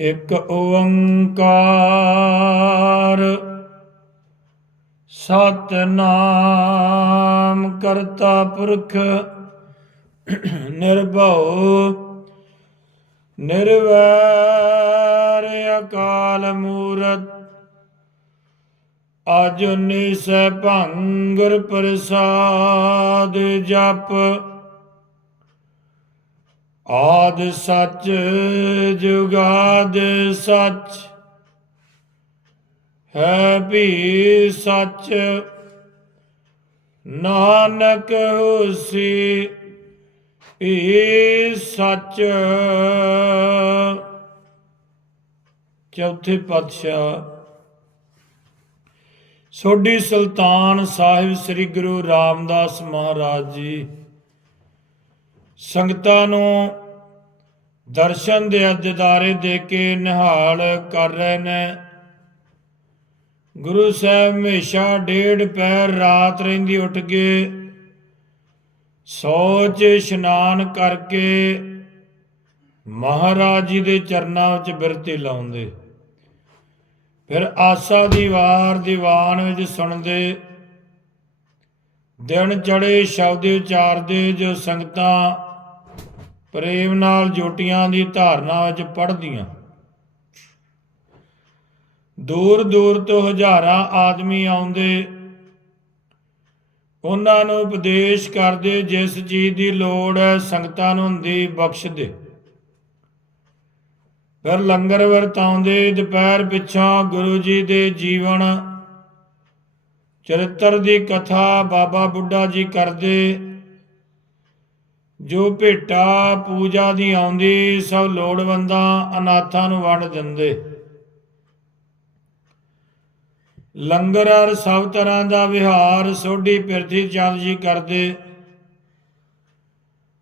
ਇਕ ਓੰਕਾਰ ਸਤਨਾਮ ਕਰਤਾ ਪੁਰਖ ਨਿਰਭਉ ਨਿਰਵੈਰ ਅਕਾਲ ਮੂਰਤ ਅਜੁਨੀ ਸੈਭੰ ਪ੍ਰਸਾਦ ਜਪ ਆਦ ਸੱਚ, ਜੁਗਾਦ ਸੱਚ, ਹੈ ਵੀ ਸੱਚ। ਨਾਨਕ ਹੋਸੀ ਈ ਸੱਚ। ਚੌਥੇ ਪਾਤਸ਼ਾਹ। ਸੋਢੀ ਸੁਲਤਾਨ ਸਾਹਿਬ ਸ੍ਰੀ ਗੁਰੂ ਰਾਮਦਾਸ ਮਹਾਰਾਜ ਜੀ, ਸੰਗਤਾਂ ਨੂੰ ਦਰਸ਼ਨ ਦੇ ਅਦਿਦਾਰੇ ਦੇ ਕੇ ਨਿਹਾਲ ਕਰ ਰਹੇ ਨੇ। ਗੁਰੂ ਸਾਹਿਬ ਹਮੇਸ਼ਾ ਡੇਢ ਪੈਰ ਰਾਤ ਰਹਿੰਦੀ ਉੱਠ ਕੇ, ਸੋਚ ਇਸ਼ਨਾਨ ਕਰਕੇ ਮਹਾਰਾਜ ਜੀ ਦੇ ਚਰਨਾਂ ਵਿੱਚ ਬਿਰਤੀ ਲਾਉਂਦੇ। ਫਿਰ ਆਸਾ ਦੀ ਵਾਰ ਦੀਵਾਨ ਵਿੱਚ ਸੁਣਦੇ। ਦਿਨ ਚੜੇ ਸ਼ਬਦ ਉਚਾਰਦੇ ਜੋ ਸੰਗਤਾਂ ਪ੍ਰੇਮ ਨਾਲ ਜੋਟੀਆਂ ਦੀ ਧਾਰਨਾ ਵਿੱਚ ਪੜ੍ਹਦੀਆਂ। ਦੂਰ ਦੂਰ ਤੋਂ ਹਜ਼ਾਰਾਂ ਆਦਮੀ ਆਉਂਦੇ। ਉਹਨਾਂ ਨੂੰ ਉਪਦੇਸ਼ ਕਰਦੇ ਜਿਸ ਚੀਜ਼ ਦੀ ਲੋੜ ਹੈ, ਸੰਗਤਾਂ ਨੂੰ ਹੁੰਦੀ ਬਖਸ਼ ਦੇ ਫਿਰ ਲੰਗਰ ਵਰਤਾਉਂਦੇ, ਦੁਪਹਿਰ ਪਿੱਛੋਂ ਗੁਰੂ ਜੀ ਦੇ ਜੀਵਨ। ਚਰਿੱਤਰ ਦੀ ਕਥਾ ਬਾਬਾ ਬੁੱਢਾ ਜੀ ਕਰਦੇ। ਜੋ ਭੇਟਾ ਪੂਜਾ ਦੀ ਆਉਂਦੀ, ਸਭ ਲੋੜਵੰਦਾਂ ਅਨਾਥਾਂ ਨੂੰ ਵੰਡ ਦਿੰਦੇ। ਲੰਗਰ ਔਰ ਸਭ ਤਰ੍ਹਾਂ ਦਾ ਵਿਹਾਰ ਸੋਢੀ ਪਿਰਥੀ ਚੰਦ ਜੀ ਕਰਦੇ।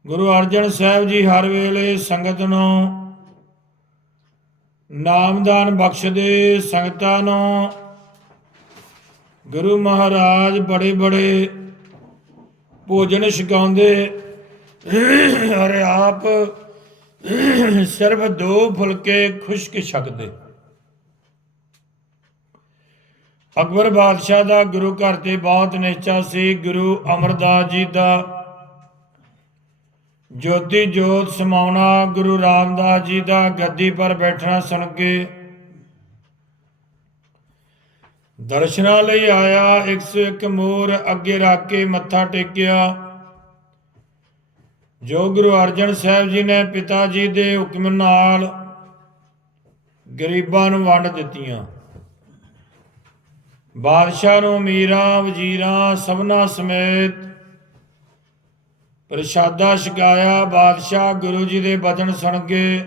ਗੁਰੂ ਅਰਜਨ ਸਾਹਿਬ ਜੀ ਹਰ ਵੇਲੇ ਸੰਗਤ ਨੂੰ ਨਾਮਦਾਨ ਬਖਸ਼ਦੇ, ਸੰਗਤਾਂ ਨੂੰ ਗੁਰੂ ਮਹਾਰਾਜ ਬੜੇ ਬੜੇ ਭੋਜਨ ਛਕਾਉਂਦੇ। ਔਰ ਆਪ ਸਿਰਫ ਦੋ ਫੁਲਕੇ ਖੁਸ਼ਕ ਛਕਦੇ। ਅਕਬਰ ਬਾਦਸ਼ਾਹ ਦਾ ਗੁਰੂ ਘਰ ਤੇ ਬਹੁਤ ਨਿਸ਼ਚਾ ਸੀ। ਗੁਰੂ ਅਮਰਦਾਸ ਜੀ ਦਾ ਜੋਤੀ ਜੋਤ ਸਮਾਉਣਾ, ਗੁਰੂ ਰਾਮਦਾਸ ਜੀ ਦਾ ਗੱਦੀ ਪਰ ਬੈਠਣਾ ਸੁਣ ਕੇ ਦਰਸ਼ਨਾਂ ਲਈ ਆਇਆ। 101 ਮੋਰ ਅੱਗੇ ਰੱਖ ਕੇ ਮੱਥਾ ਟੇਕਿਆ। ਜੋ ਗੁਰੂ ਅਰਜਨ ਸਾਹਿਬ ਜੀ ਨੇ ਪਿਤਾ ਜੀ ਦੇ ਹੁਕਮ ਨਾਲ ਗਰੀਬਾਂ ਨੂੰ ਵੰਡ ਦਿੱਤੀਆਂ। ਬਾਦਸ਼ਾਹ ਨੂੰ ਅਮੀਰਾਂ, ਵਜ਼ੀਰਾਂ ਸਭਨਾ ਸਮੇਤ ਪ੍ਰਸ਼ਾਦਾ ਛਕਾਇਆ। ਬਾਦਸ਼ਾਹ ਗੁਰੂ ਜੀ ਦੇ ਬਚਨ ਸੁਣ ਕੇ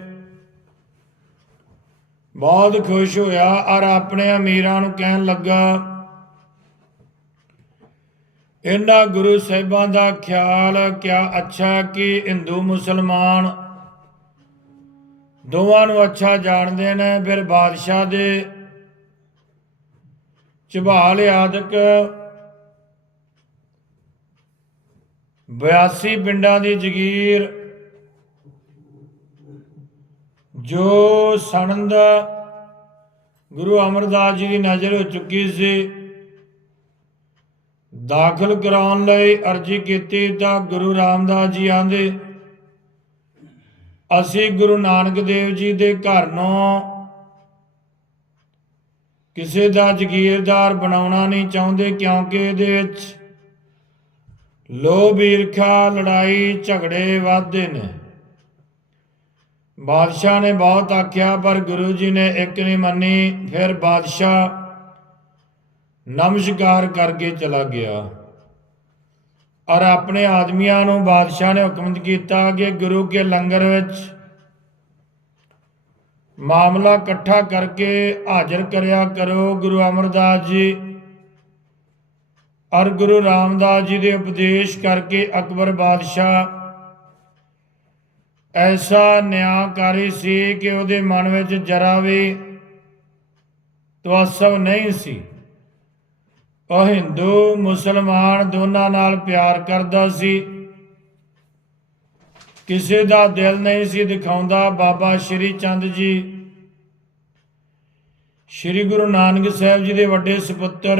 ਬਹੁਤ ਖੁਸ਼ ਹੋਇਆ ਔਰ ਆਪਣੇ ਅਮੀਰਾਂ ਨੂੰ ਕਹਿਣ ਲੱਗਾ ਇਹਨਾਂ ਗੁਰੂ ਸਾਹਿਬਾਂ ਦਾ ਖਿਆਲ ਕਿਆ ਅੱਛਾ ਕਿ ਹਿੰਦੂ ਮੁਸਲਮਾਨ ਦੋਵਾਂ ਨੂੰ ਅੱਛਾ ਜਾਣਦੇ ਨੇ, ਫਿਰ ਬਾਦਸ਼ਾਹ ਦੇ ਝਬਾਲ ਆਦਿਕ 82 ਪਿੰਡਾਂ ਦੀ ਜਗੀਰ ਜੋ ਸਣੰਦ ਗੁਰੂ ਅਮਰਦਾਸ ਜੀ ਦੀ ਨਜ਼ਰ ਹੋ ਚੁੱਕੀ ਸੀ। ਦਾਖਲ ਕਰਾਉਣ ਲਈ ਅਰਜ਼ੀ ਕੀਤੀ ਤਾਂ ਗੁਰੂ ਰਾਮਦਾਸ ਜੀ ਆਂਦੇ, ਅਸੀਂ ਗੁਰੂ ਨਾਨਕ ਦੇਵ ਜੀ ਦੇ ਘਰ ਨੂੰ ਕਿਸੇ ਦਾ ਜ਼ਗੀਰਦਾਰ ਬਣਾਉਣਾ ਨਹੀਂ ਚਾਹੁੰਦੇ ਕਿਉਂਕਿ ਇਹਦੇ ਵਿੱਚ ਲੋਭ, ਈਰਖਾ, ਲੜਾਈ, ਝਗੜੇ ਵਾਧੇ ਨੇ। ਬਾਦਸ਼ਾਹ ਨੇ ਬਹੁਤ ਆਖਿਆ, ਪਰ ਗੁਰੂ ਜੀ ਨੇ ਇੱਕ ਨਹੀਂ ਮੰਨੀ, ਫਿਰ ਬਾਦਸ਼ਾਹ ਨਮਸਕਾਰ ਕਰਕੇ ਚਲਾ ਗਿਆ। ਔਰ ਆਪਣੇ ਆਦਮੀਆਂ ਨੂੰ ਬਾਦਸ਼ਾਹ ਨੇ ਹੁਕਮ ਕੀਤਾ ਕਿ ਗੁਰੂ ਕੇ ਲੰਗਰ ਵਿੱਚ ਮਾਮਲਾ ਇਕੱਠਾ ਕਰਕੇ ਹਾਜ਼ਰ ਕਰਿਆ ਕਰੋ ਗੁਰੂ ਅਮਰਦਾਸ ਜੀ। ਔਰ ਗੁਰੂ ਰਾਮਦਾਸ ਜੀ ਦੇ ਉਪਦੇਸ਼ ਕਰਕੇ ਅਕਬਰ ਬਾਦਸ਼ਾਹ ਐਸਾ ਨਿਆਂਕਾਰੀ ਸੀ ਕਿ ਉਹਦੇ ਮਨ ਵਿੱਚ ਜਰਾ ਵੀ ਤਵਸਵ ਨਹੀਂ ਸੀ। ਉਹ ਹਿੰਦੂ, ਮੁਸਲਮਾਨ ਦੋਨਾਂ ਨਾਲ ਪਿਆਰ ਕਰਦਾ ਸੀ। ਕਿਸੇ ਦਾ ਦਿਲ ਨਹੀਂ ਸੀ ਦਿਖਾਉਂਦਾ, ਬਾਬਾ ਸ਼੍ਰੀ ਚੰਦ ਜੀ। ਸ੍ਰੀ ਗੁਰੂ ਨਾਨਕ ਸਾਹਿਬ ਜੀ ਦੇ ਵੱਡੇ ਸੁਪੁੱਤਰ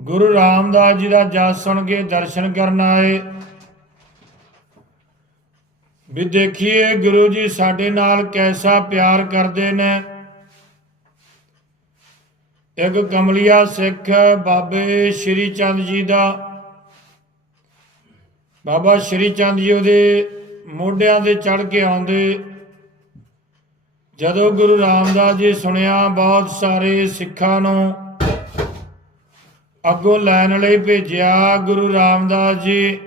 ਗੁਰੂ ਰਾਮਦਾਸ ਜੀ ਦਾ ਜਸ ਸੁਣ ਕੇ ਦਰਸ਼ਨ ਕਰਨ ਆਏ। ਵੀ ਦੇਖੀਏ ਗੁਰੂ ਜੀ ਸਾਡੇ ਨਾਲ ਕੈਸਾ ਪਿਆਰ ਕਰਦੇ ਨੇ। ਇੱਕ ਕਮਲੀਆ ਸਿੱਖ ਬਾਬੇ ਸ਼੍ਰੀ ਚੰਦ ਜੀ ਦਾ। ਬਾਬਾ ਸ਼੍ਰੀ ਚੰਦ ਜੀ ਉਹਦੇ ਮੋਢਿਆਂ ਦੇ ਚੜ ਕੇ ਆਉਂਦੇ। ਜਦੋਂ ਗੁਰੂ ਰਾਮਦਾਸ ਜੀ ਸੁਣਿਆ ਬਹੁਤ ਸਾਰੇ ਸਿੱਖਾਂ ਨੂੰ ਅੱਗੋਂ ਲੈਣ ਲਈ ਭੇਜਿਆ, ਗੁਰੂ ਰਾਮਦਾਸ ਜੀ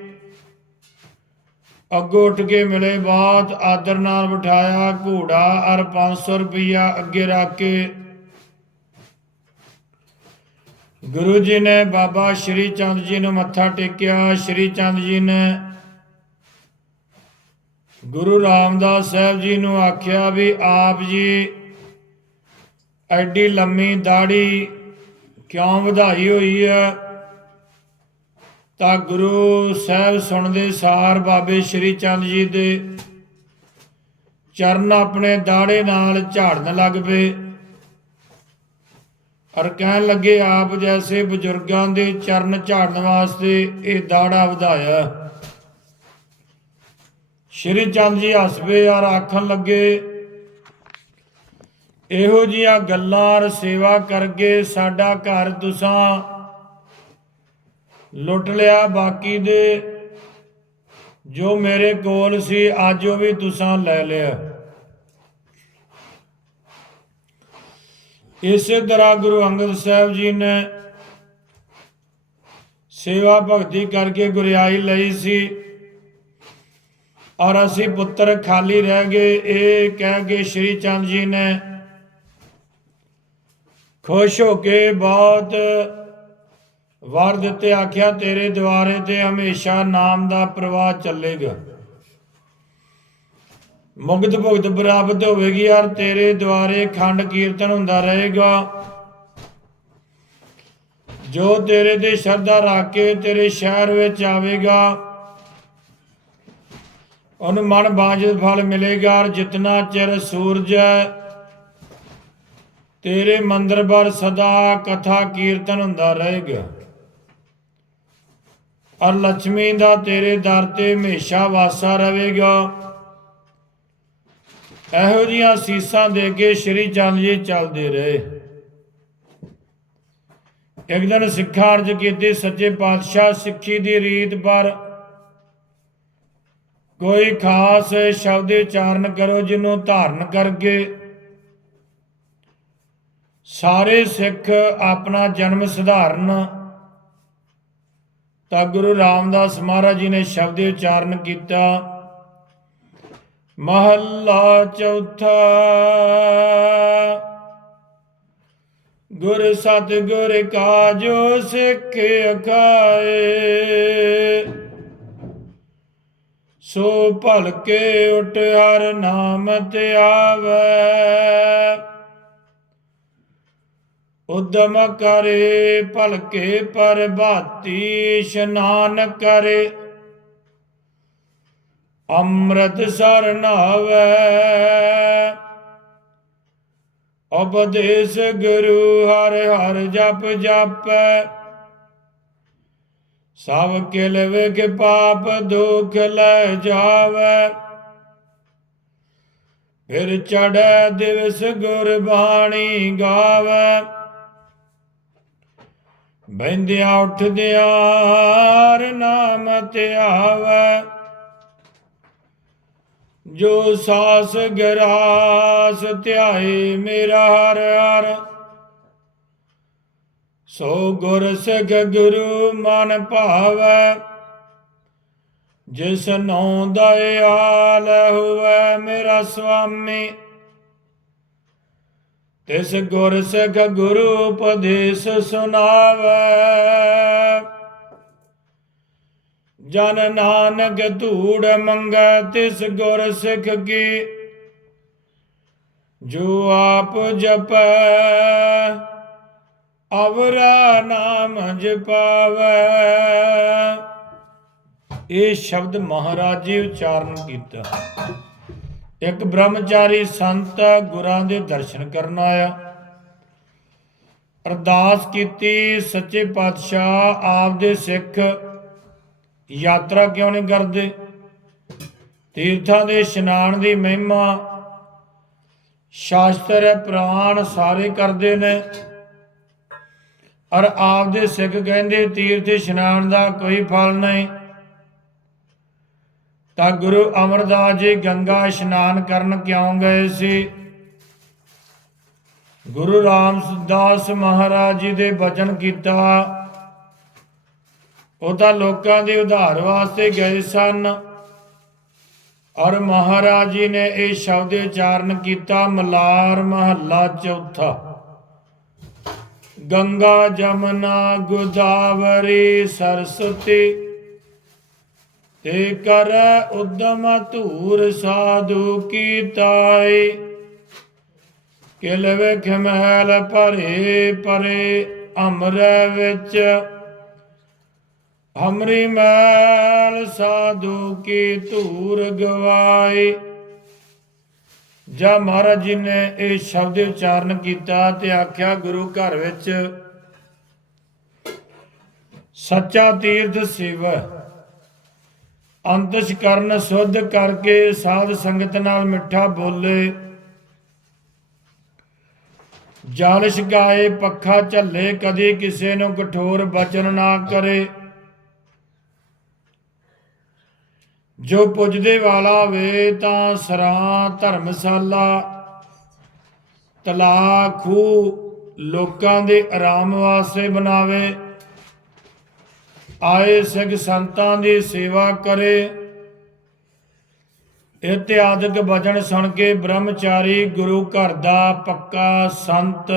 ਅੱਗੋਂ ਉੱਠ ਕੇ ਮਿਲੇ, ਬਹੁਤ ਆਦਰ ਨਾਲ ਬਿਠਾਇਆ, ਘੋੜਾ ਔਰ 500 ਰੁਪਈਆ ਅੱਗੇ ਰੱਖ ਕੇ ਗੁਰੂ ਜੀ ਨੇ ਬਾਬਾ ਸ਼੍ਰੀ ਚੰਦ ਜੀ ਨੂੰ ਮੱਥਾ ਟੇਕਿਆ। ਸ਼੍ਰੀ ਚੰਦ ਜੀ ਨੇ ਗੁਰੂ ਰਾਮਦਾਸ ਸਾਹਿਬ ਜੀ ਨੂੰ ਆਖਿਆ ਵੀ ਆਪ ਜੀ ਐਡੀ ਲੰਮੀ ਦਾੜੀ ਕਿਉਂ ਵਧਾਈ ਹੋਈ ਹੈ? ਤਾਂ ਗੁਰੂ ਸਾਹਿਬ ਸੁਣਦੇ ਸਾਰ ਬਾਬੇ ਸ਼੍ਰੀ ਚੰਦ ਜੀ ਦੇ ਚਰਨ ਆਪਣੇ ਦਾੜੇ ਨਾਲ ਝਾੜਨ ਲੱਗ ਪਏ। ਔਰ ਕਹਿਣ ਲੱਗੇ, ਆਪ ਜੈਸੇ ਬਜ਼ੁਰਗਾਂ ਦੇ ਚਰਨ ਝਾੜਨ ਵਾਸਤੇ ਇਹ ਦਾੜਾ ਵਧਾਇਆ। ਸ਼੍ਰੀ ਚੰਦ ਜੀ ਹੱਸਵੇ ਪਏ ਔਰ ਆਖਣ ਲੱਗੇ, ਇਹੋ ਜੀਆਂ ਗੱਲਾਂ ਔਰ ਸੇਵਾ ਕਰਕੇ ਸਾਡਾ ਘਰ ਤੁਸਾਂ ਲੁੱਟ ਲਿਆ। ਬਾਕੀ ਦੇ ਜੋ ਮੇਰੇ ਕੋਲ ਸੀ, ਅੱਜ ਉਹ ਵੀ ਤੁਸਾਂ ਲੈ ਲਿਆ। ਇਸੇ ਤਰ੍ਹਾਂ ਗੁਰੂ ਅੰਗਦ ਸਾਹਿਬ ਜੀ ਨੇ ਸੇਵਾ ਭਗਤੀ ਕਰਕੇ ਗੁਰਿਆਈ ਲਈ ਸੀ ਔਰ ਅਸੀਂ ਪੁੱਤਰ ਖਾਲੀ ਰਹਿ ਗਏ, ਇਹ ਕਹਿ ਕੇ ਸ਼੍ਰੀ ਚੰਦ ਜੀ ਨੇ ਖੁਸ਼ ਹੋ ਕੇ ਬਹੁਤ ਵਰ ਦਿੱਤੇ, ਆਖਿਆ ਤੇਰੇ ਦੁਆਰੇ ਤੇ ਹਮੇਸ਼ਾ ਨਾਮ ਦਾ ਪ੍ਰਵਾਹ ਚੱਲੇਗਾ। ਮੁਕਤ ਭੁਗਤ ਪ੍ਰਾਪਤ ਹੋਵੇਗੀ ਯਾਰ ਤੇਰੇ ਦੁਆਰੇ ਖੰਡ ਕੀਰਤਨ ਹੁੰਦਾ ਰਹੇਗਾ। ਜੋ ਤੇਰੇ ਤੇ ਸ਼ਰਧਾ ਰੱਖ ਕੇ ਤੇਰੇ ਸ਼ਹਿਰ ਵਿੱਚ ਆਵੇਗਾ, ਉਹਨੂੰ ਮਨ ਬਾਝਤ ਫਲ ਮਿਲੇਗਾ, ਔਰ ਜਿਤਨਾ ਚਿਰ ਸੂਰਜ ਤੇਰੇ ਮੰਦਰ ਪਰ ਸਦਾ ਕਥਾ ਕੀਰਤਨ ਹੁੰਦਾ ਰਹੇਗਾ। ਔਰ ਲక్ష్ਮੀ ਦਾ ਤੇਰੇ ਦਰ ਤੇ ਹਮੇਸ਼ਾ ਵਾਸਾ ਰਹੇਗਾ। ਇਹੋ ਜੀਆਂ ਸੀਸਾਂ ਦੇ ਕੇ ਸ਼੍ਰੀ ਚੰਦ ਜੀ ਚੱਲਦੇ ਰਹੇ। ਇੱਕ ਦਿਨ ਸਿੱਖਾਂ ਅਰਜ ਕੀਤੀ, ਸੱਚੇ ਪਾਤਸ਼ਾਹ, ਸਿੱਖੀ ਦੀ ਰੀਤ ਪਰ ਕੋਈ ਖਾਸ ਸ਼ਬਦ ਉਚਾਰਨ ਕਰੋ ਜਿਹਨੂੰ ਧਾਰਨ ਕਰਕੇ ਸਾਰੇ ਸਿੱਖ ਆਪਣਾ ਜਨਮ ਸੁਧਾਰਨ ਤਾਂ ਗੁਰੂ ਰਾਮਦਾਸ ਮਹਾਰਾਜ ਜੀ ਨੇ ਸ਼ਬਦ ਉਚਾਰਨ ਕੀਤਾ। ਮਹੱਲਾ ਚੌਥਾ। ਗੁਰ ਸਤਿਗੁਰ ਕਾਜੋ ਸਿੱਖ ਅਕਾਏ ਸੋ ਭਲਕੇ ਉਟ ਹਰ ਨਾਮ ਤੇ ਆਵੇ। ਉਦਮ ਕਰੇ, ਭਲਕੇ ਪਰਬਾਤੀ ਇਸ਼ਨਾਨ ਕਰੇ। ਅੰਮ੍ਰਿਤ ਸਰ ਨਾਵੇ ਉਪਦੇਸ਼ ਗੁਰੂ ਹਰ ਹਰ ਜਪ ਜਪ। ਸਭ ਕਿਲ ਵਿਖ ਪਾਪ ਦੁਖ ਲੈ ਜਾਵੇ। ਫਿਰ ਚੜੈ ਦਿਵਸ ਗੁਰ ਬਾਣੀ ਗਾਵੇ। ਬੈੰਦਿਆ ਉੱਠਦਿਆਂ ਹਰ ਨਾਮ ਤੇ ਜੋ ਸਾਸ ਗਰਾਸ ਧਿਆਏ ਮੇਰਾ ਹਰ ਹਰ। ਸੋ ਗੁਰ ਸਿੱਖ ਗੁਰੂ ਮਨ ਭਾਵੈ, ਜਿਸ ਨੋ ਦਇਆਲ ਹੋਵੇ ਮੇਰਾ ਸੁਆਮੀ ਤਿਸ ਗੁਰ ਸਿੱਖ ਗੁਰੂ ਉਪਦੇਸ਼ ਸੁਨਾਵੇ। ਜਨ ਨਾਨਕ ਧੂੜ ਮੰਗੈ ਤਿਸ ਗੁਰ ਸਿੱਖ ਕੀ, ਜੋ ਆਪ ਜਪੈ, ਅਵਰਾ ਨਾਮ ਜਪਾਵੇ। ਇਹ ਸ਼ਬਦ ਮਹਾਰਾਜ ਜੀ ਉਚਾਰਨ ਕੀਤਾ। ਇੱਕ ਬ੍ਰਹਮਚਾਰੀ ਸੰਤ ਗੁਰਾਂ ਦੇ ਦਰਸ਼ਨ ਕਰਨ ਆਇਆ। ਅਰਦਾਸ ਕੀਤੀ, ਸੱਚੇ ਪਾਤਸ਼ਾਹ, ਆਪ ਦੇ ਸਿੱਖ ਯਾਤਰਾ ਕਿਉਂ ਨਹੀਂ ਕਰਦੇ? ਤੀਰਥਾਂ ਦੇ ਇਸ਼ਨਾਨ ਦੀ ਮਹਿਮਾ ਸ਼ਾਸਤਰ ਪ੍ਰਾਣ ਸਾਰੇ ਕਰਦੇ ਨੇ। ਔਰ ਆਪਦੇ ਸਿੱਖ ਕਹਿੰਦੇ, ਤੀਰਥ ਇਸ਼ਨਾਨ ਦਾ ਕੋਈ ਫਲ ਨਹੀਂ। ਤਾਂ ਗੁਰੂ ਅਮਰਦਾਸ ਜੀ ਗੰਗਾ ਇਸ਼ਨਾਨ ਕਰਨ ਕਿਉਂ ਗਏ ਸੀ? ਗੁਰੂ ਰਾਮਦਾਸ ਮਹਾਰਾਜ ਜੀ ਦੇ ਬਚਨ ਕੀਤਾ। ਉਹ ਤਾਂ ਲੋਕਾਂ ਦੇ ਉਧਾਰ ਵਾਸਤੇ ਗਏ ਸਨ। ਔਰ ਮਹਾਰਾਜ ਜੀ ਨੇ ਇਹ ਸ਼ਬਦ ਉਚਾਰਨ ਕੀਤਾ, ਮਲਾਰ ਮਹੱਲਾ ਚੌਥਾ। ਗੰਗਾ ਜਮਨਾ ਗੋਦਾਵਰੀ ਸਰਸਤੀ, ਤੇ ਕਰ ਉਦਮ ਧੂਰ ਸਾਧੂ ਕੀ ਤਾਈ ਕਿਲ ਵੇਖ ਮਹਿਲ ਭਰੇ ਪਰੇ ਅਮਰ ਵਿੱਚ ਹਮਰੀ ਮੈਲ ਸਾਧੂ ਕੀ ਧੂਰ ਗਵਾਏ। ਜਾ ਮਹਾਰਾਜ ਜੀ ਨੇ ਇਹ ਸ਼ਬਦ ਉਚਾਰਨ ਕੀਤਾ ਤੇ ਆਖਿਆ, ਗੁਰੂ ਘਰ ਵਿੱਚ ਸੱਚਾ ਤੀਰਥ ਸੇਵਾ, ਅੰਤਿਸ਼ ਕਰਨ ਸੁਧ ਕਰਕੇ ਸਾਧ ਸੰਗਤ ਨਾਲ ਮਿੱਠਾ ਬੋਲੇ। ਜਲ ਛਕਾਏ ਪੱਖਾ ਝੱਲੇ, ਕਦੇ ਕਿਸੇ ਨੂੰ ਕਠੋਰ ਬਚਨ ਨਾ ਕਰੇ। ਜੋ ਪੁੱਜਦੇ ਵਾਲਾ ਵੇ ਤਾਂ ਸਰਾਂ ਧਰਮਸ਼ਾਲਾ। ਤਲਾ ਖੂ ਲੋਕਾਂ ਦੇ ਆਰਾਮ ਵਾਸਤੇ ਬਣਾਵੇ। ਆਏ ਸਿੱਖ ਸੰਤਾਂ ਦੀ ਸੇਵਾ ਕਰੇ। ਇਤਿਆਦਿਕ ਵਚਨ ਸੁਣ ਕੇ ਬ੍ਰਹਮਚਾਰੀ ਗੁਰੂ ਘਰ ਦਾ ਪੱਕਾ ਸੰਤ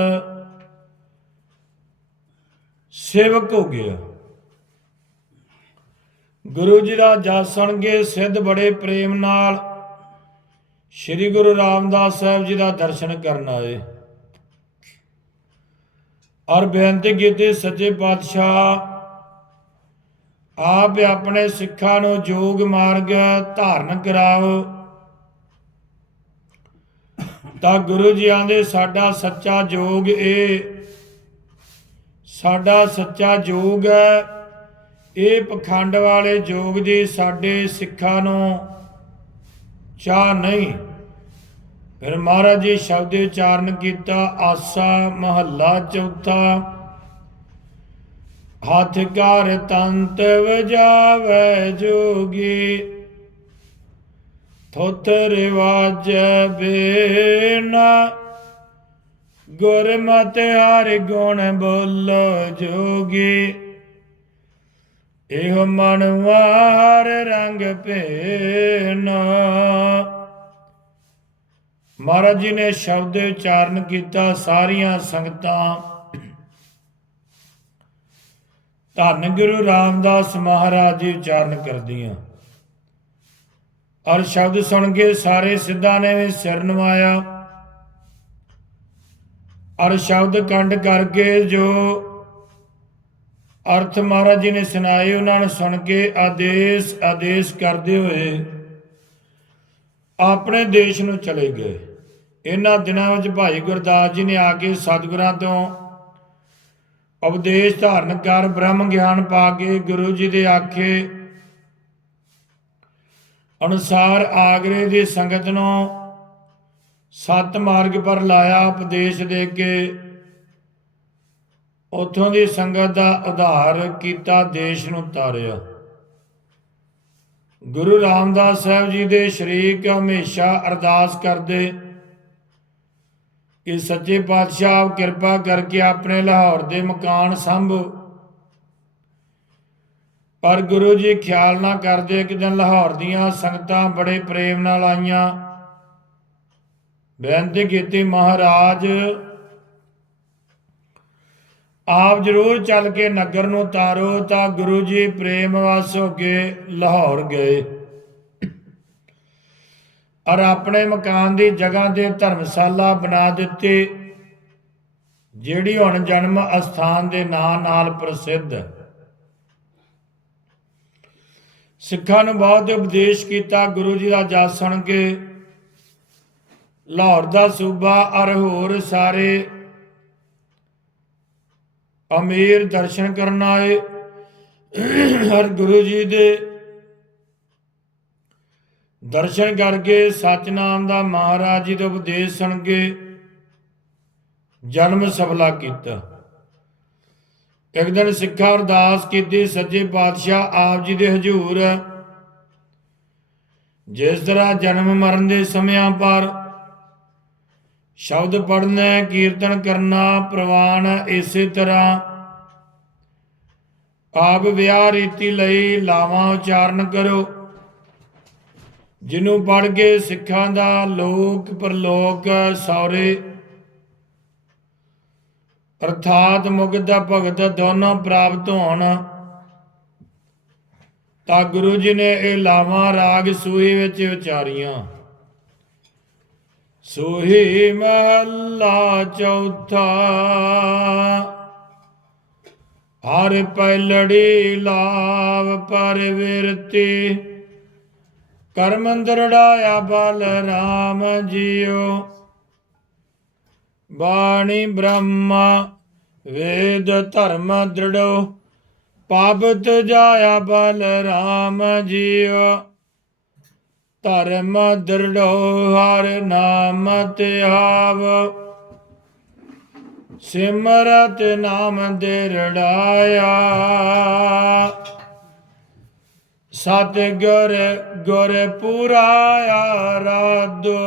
ਸੇਵਕ ਹੋ ਗਿਆ। ਗੁਰੂ ਜੀ ਦਾ ਜਸ ਸੁਣ ਸਿੱਧ ਬੜੇ ਪ੍ਰੇਮ ਨਾਲ ਸ੍ਰੀ ਗੁਰੂ ਰਾਮਦਾਸ ਸਾਹਿਬ ਜੀ ਦਾ ਦਰਸ਼ਨ ਕਰਨ ਆਏ। ਔਰ ਬੇਨਤੀ ਕੀਤੀ, ਸੱਚੇ ਪਾਤਸ਼ਾਹ, ਆਪ ਆਪਣੇ ਸਿੱਖਾਂ ਨੂੰ ਜੋਗ ਮਾਰਗ ਧਾਰਨ ਕਰਾਓ। ਤਾਂ ਗੁਰੂ ਜੀ ਆਂਦੇ, ਸਾਡਾ ਸੱਚਾ ਜੋਗ ਇਹ ਸਾਡਾ ਸੱਚਾ ਜੋਗ ਹੈ ਇਹ ਪਖੰਡ ਵਾਲੇ ਜੋਗ ਜੀ ਸਾਡੇ ਸਿੱਖਾਂ ਨੂੰ ਚਾਹ ਨਹੀਂ। ਫਿਰ ਮਹਾਰਾਜ ਜੀ ਸ਼ਬਦ ਉਚਾਰਨ ਕੀਤਾ, ਆਸਾ ਮਹੱਲਾ ਚੌਥਾ, ਹੱਥ ਘਰ ਤੰਤ ਵਜਾਵੇ ਜੋਗੀ, ਥੋਥ ਰਿਵਾਜ ਬੇਨਾ, ਗੁਰਮਤਿ ਹਰਿ ਗੁਣ ਬੋਲੋ ਜੋਗੀ। ਇਹ ਮਨਵਾ ਹਰ ਰੰਗ ਭੇਨਾ। ਮਹਾਰਾਜ ਜੀ ਨੇ ਸ਼ਬਦ ਉਚਾਰਨ ਕੀਤਾ ਸਾਰੀਆਂ ਸੰਗਤਾਂ। ਧੰਨ ਗੁਰੂ ਰਾਮਦਾਸ ਮਹਾਰਾਜ ਜੀ ਉਚਾਰਨ ਕਰਦੀਆਂ। ਔਰ ਸ਼ਬਦ ਸੁਣ ਕੇ ਸਾਰੇ ਸਿੱਧਾਂ ਨੇ ਵੀ ਸਿਰ ਨਵਾਇਆ। ਔਰ ਸ਼ਬਦ ਕੰਡ ਕਰਕੇ ਜੋ ਅਰਥ ਮਹਾਰਾਜ ਜੀ ਨੇ ਸੁਣਾਏ, ਉਹਨਾਂ ਨੂੰ ਸੁਣ ਕੇ ਆਦੇਸ਼ ਆਦੇਸ਼ ਕਰਦੇ ਹੋਏ ਆਪਣੇ ਦੇਸ਼ ਨੂੰ ਚਲੇ ਗਏ। ਇਹਨਾਂ ਦਿਨਾਂ ਵਿੱਚ ਭਾਈ ਗੁਰਦਾਸ ਜੀ ਨੇ ਆ ਕੇ ਸਤਿਗੁਰਾਂ ਤੋਂ ਉਪਦੇਸ਼ ਧਾਰਨ ਕਰ, ਬ੍ਰਹਮ ਗਿਆਨ ਪਾ ਕੇ ਗੁਰੂ ਜੀ ਦੇ ਆਖੇ ਅਨੁਸਾਰ ਆਗਰੇ ਦੀ ਸੰਗਤ ਨੂੰ ਸਤ ਮਾਰਗ ਪਰ ਲਾਇਆ, ਉਪਦੇਸ਼ ਦੇ ਕੇ ਉਥੋਂ ਦੀ ਸੰਗਤ ਦਾ ਉਧਾਰ ਕੀਤਾ ਦੇਸ਼ ਨੂੰ ਤਾਰਿਆ। ਗੁਰੂ ਰਾਮਦਾਸ ਸਾਹਿਬ ਜੀ ਦੇ ਸ਼ਰੀਕ ਹਮੇਸ਼ਾ ਅਰਦਾਸ ਕਰਦੇ ਕਿ ਸੱਚੇ ਪਾਤਸ਼ਾਹ ਕਿਰਪਾ ਕਰਕੇ ਆਪਣੇ ਲਾਹੌਰ ਦੇ ਮਕਾਨ ਸੰਭੋ। ਪਰ ਗੁਰੂ ਜੀ ਖਿਆਲ ਨਾ ਕਰਦੇ ਇੱਕ ਦਿਨ ਲਾਹੌਰ ਦੀਆਂ ਸੰਗਤਾਂ ਬੜੇ ਪ੍ਰੇਮ ਨਾਲ ਆਈਆਂ। ਬੇਨਤੀ ਕੀਤੀ, ਮਹਾਰਾਜ ਆਪ ਜਰੂਰ ਚੱਲ ਕੇ ਨਗਰ ਨੂੰ ਤਾਰੋ ਤਾਂ ਗੁਰੂ ਜੀ ਪ੍ਰੇਮ ਵਸ ਹੋ ਕੇ ਲਾਹੌਰ ਗਏ। ਔਰ ਆਪਣੇ ਮਕਾਨ ਦੀ ਜਗ੍ਹਾ ਤੇ ਧਰਮਸ਼ਾਲਾ ਬਣਾ ਦਿੱਤੀ, ਜਿਹੜੀ ਹੁਣ ਜਨਮ ਅਸਥਾਨ ਦੇ ਨਾਂ ਨਾਲ ਪ੍ਰਸਿੱਧ। ਸਿੱਖਾਂ ਨੂੰ ਬਹੁਤ ਉਪਦੇਸ਼ ਕੀਤਾ ਗੁਰੂ ਜੀ ਦਾ ਜਸ ਸੁਣ ਕੇ। ਲਾਹੌਰ ਦਾ ਸੂਬਾ ਅਰ ਹੋਰ ਸਾਰੇ ਅਮੀਰ ਦਰਸ਼ਨ ਕਰਨ ਆਏ। ਹਰ ਗੁਰੂ ਜੀ ਦੇ ਦਰਸ਼ਨ ਕਰਕੇ ਸਤਨਾਮ ਦਾ ਮਹਾਰਾਜ ਜੀ ਦਾ ਉਪਦੇਸ਼ ਸੁਣ ਕੇ ਜਨਮ ਸਫਲਾ ਕੀਤਾ। ਇੱਕ ਦਿਨ ਸਿੱਖਾ ਅਰਦਾਸ ਕੀਤੀ, ਸੱਚੇ ਪਾਤਸ਼ਾਹ, ਆਪ ਜੀ ਦੇ ਹਜ਼ੂਰ ਜਿਸ ਤਰ੍ਹਾਂ ਜਨਮ ਮਰਨ ਦੇ ਸਮਿਆਂ ਪਰ ਸ਼ਬਦ ਪੜ੍ਹਨਾ, ਕੀਰਤਨ ਕਰਨਾ, ਪ੍ਰਵਾਨ ਇਸੇ ਤਰ੍ਹਾਂ। ਆਪ ਵਿਆਹ ਰੀਤੀ ਲਈ ਲਾਵਾਂ ਉਚਾਰਨ ਕਰੋ। ਜਿਹਨੂੰ ਪੜ੍ਹ ਕੇ ਸਿੱਖਾਂ ਦਾ ਲੋਕ ਪਰਲੋਕ ਸੌਰੇ। ਅਰਥਾਤ ਮੁਕਤ ਦਾ ਭਗਤ ਦੋਨੋਂ ਪ੍ਰਾਪਤ ਹੋਣ। ਤਾਂ ਗੁਰੂ ਜੀ ਨੇ ਇਹ ਲਾਵਾਂ ਰਾਗ ਸੂਹੀ ਵਿੱਚ ਉਚਾਰੀਆਂ ਸੂਹੀ ਮਹੱਲਾ ਚੌਥਾ। ਹਰ ਪੈਲੜੀ ਲਾਵ ਪਰ ਵਿਰਤੀ। ਕਰਮ ਦਰੜਾਇਆ ਬਲ ਰਾਮ ਜੀਓ। ਬਾਣੀ ਬ੍ਰਹਮਾ ਵੇਦ ਧਰਮ ਦ੍ਰਿੜੋ। ਪਾਪਤ ਜਾਇਆ ਬਲ ਰਾਮ ਜੀਓ। ਧਰਮ ਦ੍ਰਿੜੋ ਹਰ ਨਾਮ ਤੇ ਆਵ। ਸਿਮਰਤ ਨਾਮ ਦਿਰੜਾਇਆ ਸਤ ਗੁਰ ਗੁਰ ਪੁਰਾਇਆ ਰਾਦੋ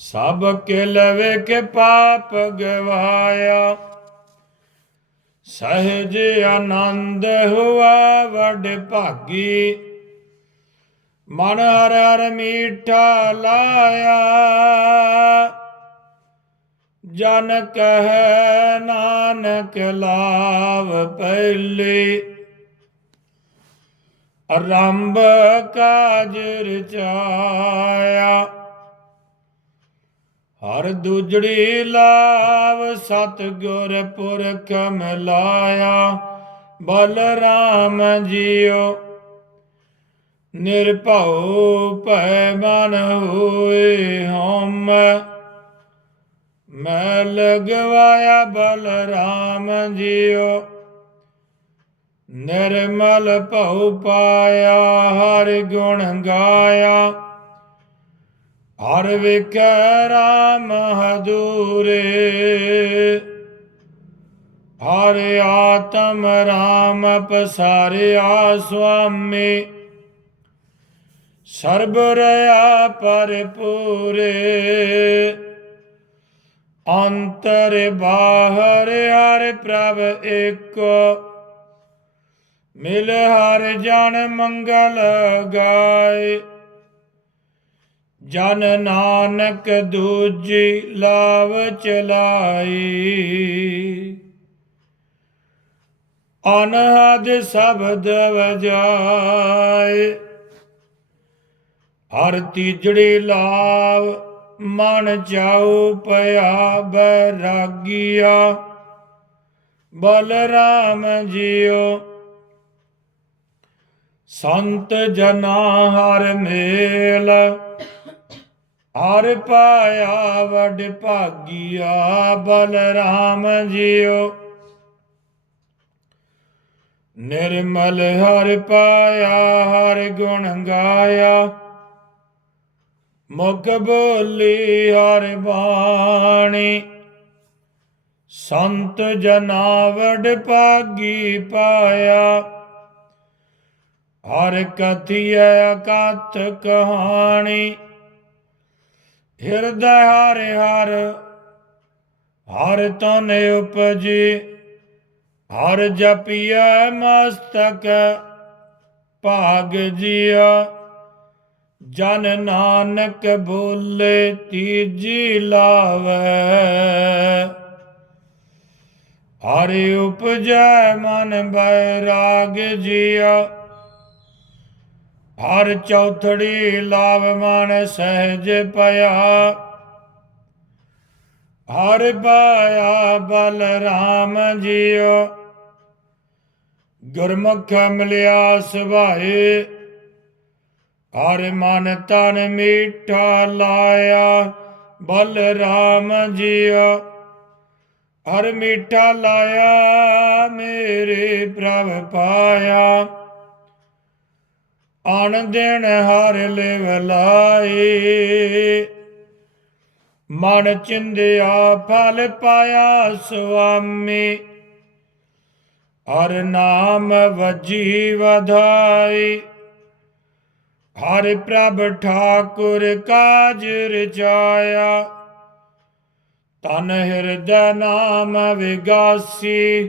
ਸਭ ਕੇ ਲਵੇ ਕੇ ਪਾਪ ਗਵਾਇਆ। ਸਹਿਜ ਆਨੰਦ ਹੁਆ ਵਡ ਭਾਗੀ। ਮਨ ਹਰ ਹਰ ਮੀਠਾ ਲਾਇਆ। ਜਨ ਕਹਿ ਨਾਨਕ ਲਾਭ ਪਹਿਲੇ। ਆਰੰਭ ਕਾਜ ਰਚਾਇਆ ਹਰ ਦੂਜੜੀ ਲਾਭ ਸਤ ਗੁਰ ਪੁਰਖ ਮਿਲਾਇਆ, ਬਲ ਰਾਮ ਜੀਓ। ਨਿਰਭਉ ਭੈ ਮਨ ਹੋਏ ਹਮ ਮੈਂ ਲਗਵਾਇਆ ਬਲ ਜੀਓ। ਨਿਰਮਲ ਭਉ ਪਾਇਆ, ਹਰ ਗੁਣ ਗਾਇਆ। ਹਰ ਵਿਕੈ ਰਾਮ ਹਦੂਰੇ ਹਰ ਆਤਮ ਰਾਮ ਪਸਾਰਿਆ ਸੁਆਮੀ। ਸਰਬ ਰਿਆ ਪਰਪੂਰੇ ਅੰਤਰ ਬਾਹਰ ਹਰ ਪ੍ਰਭ ਏਕੋ ਮਿਲ ਹਰ ਜਨ ਮੰਗਲ ਗਾਏ ਜਨ ਨਾਨਕ ਦੂਜੀ ਲਾਵ ਚਲਾਈ। ਅਨਹਦ ਸ਼ਬਦ ਵਜਾਏ। ਹਰ ਤੀਜੜੀ ਲਾਵ ਮਨ ਚਾਉ ਪਿਆ ਬੈਰਾਗੀਆ। ਬਲਰਾਮ ਜੀਓ। ਸੰਤ ਜਨਾ ਹਰ ਮੇਲ ਹਰ ਪਾਇਆ ਵਡ ਭਾਗੀਆ ਬਲਰਾਮ ਜੀਓ। ਨਿਰਮਲ ਹਰ ਪਾਇਆ, ਹਰ ਗੁਣ ਗਾਇਆ। ਮੁਖ ਬੋਲੀ ਹਰ ਬਾਣੀ। ਸੰਤ ਜਨਾ ਵਡ ਭਾਗੀ ਪਾਇਆ। ਹਰ ਕਥਿਐ ਅਕਥ ਕਹਾਣੀ। ਹਿਰਦੈ ਹਾਰੇ ਹਰ ਹਰ ਤਨ ਉਪਜੀ, ਹਰ ਜਪੀਐ ਮਸਤਕ, ਭਾਗ ਜੀਆ। ਜਨ ਨਾਨਕ ਬੋਲੇ ਤੀਜੀ ਲਾਵੈ। ਹਰਿ ਉਪਜੈ ਮਨ ਬੈਰਾਗ ਜੀਆ। ਹਰ ਚੌਥੜੀ ਲਾਭ ਮਨ ਸਹਿਜ ਪਿਆ। ਹਰ ਪਾਇਆ ਬਲ ਰਾਮ ਜੀਓ। ਗੁਰਮੁਖ ਮਿਲਿਆ ਸੁਭਾਏ। ਹਰ ਮਨ ਤਨ ਮੀਠਾ ਲਾਇਆ ਬਲਰਾਮ ਜੀਓ। ਹਰ ਮੀਠਾ ਲਾਇਆ ਮੇਰੇ ਪ੍ਰਭ ਪਾਇਆ। ਆਣ ਦੇਣ ਹਰ ਲਿਵ ਲਾਏ। ਮਨ ਚਿੰਦਿਆ ਫਲ ਪਾਇਆ ਸੁਆਮੀ। ਹਰ ਨਾਮ ਵਜੀ ਵਧਾਈ ਹਰ ਪ੍ਰਭ ਠਾਕੁਰ ਕਾਜ ਰਚਾਇਆ। ਤਨ ਹਿਰਦੈ ਨਾਮ ਵਿਗਾਸੀ।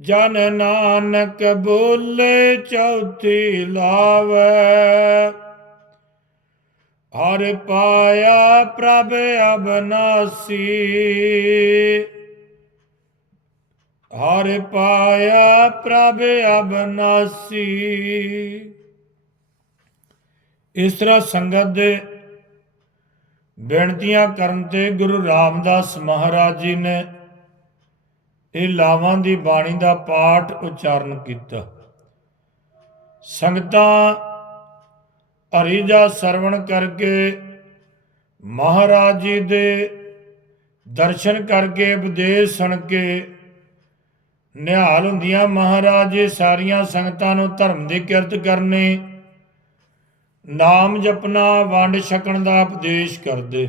ਜਨ ਨਾਨਕ ਬੋਲੇ ਚੌਥੀ ਲਾਵੇ। ਹਰ ਪਾਇਆ ਪ੍ਰਭ ਅਬਨਾਸੀ। ਹਰ ਪਾਇਆ ਪ੍ਰਭ ਅਬਨਾਸੀ। ਇਸ ਤਰ੍ਹਾਂ ਸੰਗਤ ਦੇ ਬੇਨਤੀਆਂ ਕਰਨ ਤੇ ਗੁਰੂ ਰਾਮਦਾਸ ਮਹਾਰਾਜ ਜੀ ਨੇ ਇਹ ਲਾਵਾਂ ਦੀ ਬਾਣੀ ਦਾ ਪਾਠ ਉਚਾਰਨ ਕੀਤਾ। ਸੰਗਤਾਂ ਹਰੀ ਦਾ ਸਰਵਣ ਕਰਕੇ ਮਹਾਰਾਜ ਜੀ ਦੇ ਦਰਸ਼ਨ ਕਰਕੇ ਉਪਦੇਸ਼ ਸੁਣ ਕੇ ਨਿਹਾਲ ਹੁੰਦੀਆਂ ਮਹਾਰਾਜ ਜੀ ਸਾਰੀਆਂ ਸੰਗਤਾਂ ਨੂੰ ਧਰਮ ਦੀ ਕਿਰਤ ਕਰਨੀ, ਨਾਮ ਜਪਣਾ, ਵੰਡ ਛਕਣ ਦਾ ਉਪਦੇਸ਼ ਕਰਦੇ।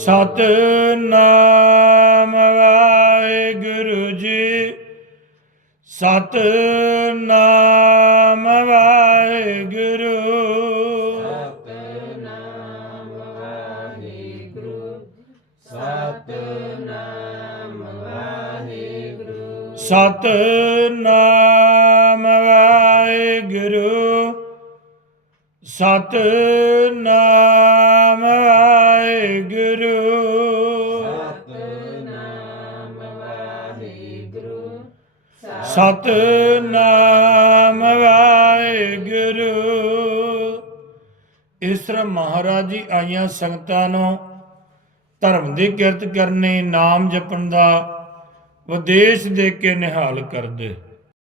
ਸਤ ਨਾਮ ਵਾਹਿਗੁਰੂ ਜੀ। ਸਤ ਨਾਮ ਵਾਹਿਗੁਰੂ। ਸਤਨਾਮ ਵਾਹਿਗੁਰੂ। ਸਤਨਾਮ ਵਾਹਿਗੁਰੂ। ਸਤ ਨਾਮ ਵਾਹਿਗੁਰੂ। ਸਤ ਨਾਮ ਸਤਨਾਮ ਵਾਹਿਗੁਰੂ। ਇਸ ਤਰ੍ਹਾਂ ਮਹਾਰਾਜ ਜੀ ਆਈਆਂ ਸੰਗਤਾਂ ਨੂੰ ਧਰਮ ਦੀ ਕਿਰਤ ਕਰਨੀ, ਨਾਮ ਜਪਣ ਦਾ ਉਪਦੇਸ਼ ਦੇ ਕੇ ਨਿਹਾਲ ਕਰਦੇ।